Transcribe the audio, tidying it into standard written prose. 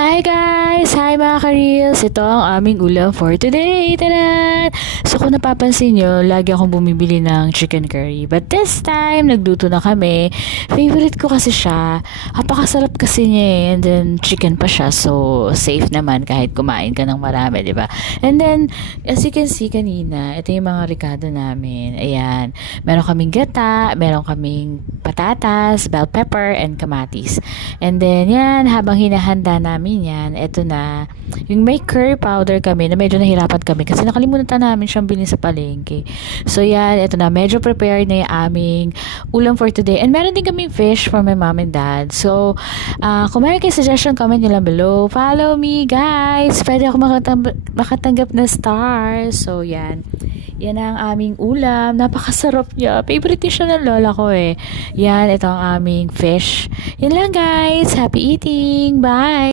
Hi guys! Hi mga ka-reels! Ito ang aming ulam for today! Taran! So kung napapansin nyo, lagi akong bumibili ng chicken curry. But this time, nagluto na kami. Favorite ko kasi siya. Napakasarap kasi niya eh. And then, chicken pa siya. So, safe naman kahit kumain ka ng marami, di ba? And then, as you can see kanina, ito yung mga ricado namin. Ayan. Meron kaming gata, meron kaming patatas, bell pepper, and kamatis. And then, yan, habang hinahanda namin yan, eto na, yung may curry powder kami, na medyo nahirapan kami kasi nakalimutan namin siyang bilhin sa palengke. So, yan, eto na, medyo prepared na yung aming ulam for today. And meron din kaming fish for my mom and dad. So, kung meron kayo suggestion, comment nyo lang below. Follow me, guys! Pwede ako makatanggap na stars. So, yan. Yan ang aming ulam. Napakasarap niya. Favorite dish na ng lola ko eh. Yan, ito ang aming fish. Yan lang guys. Happy eating. Bye!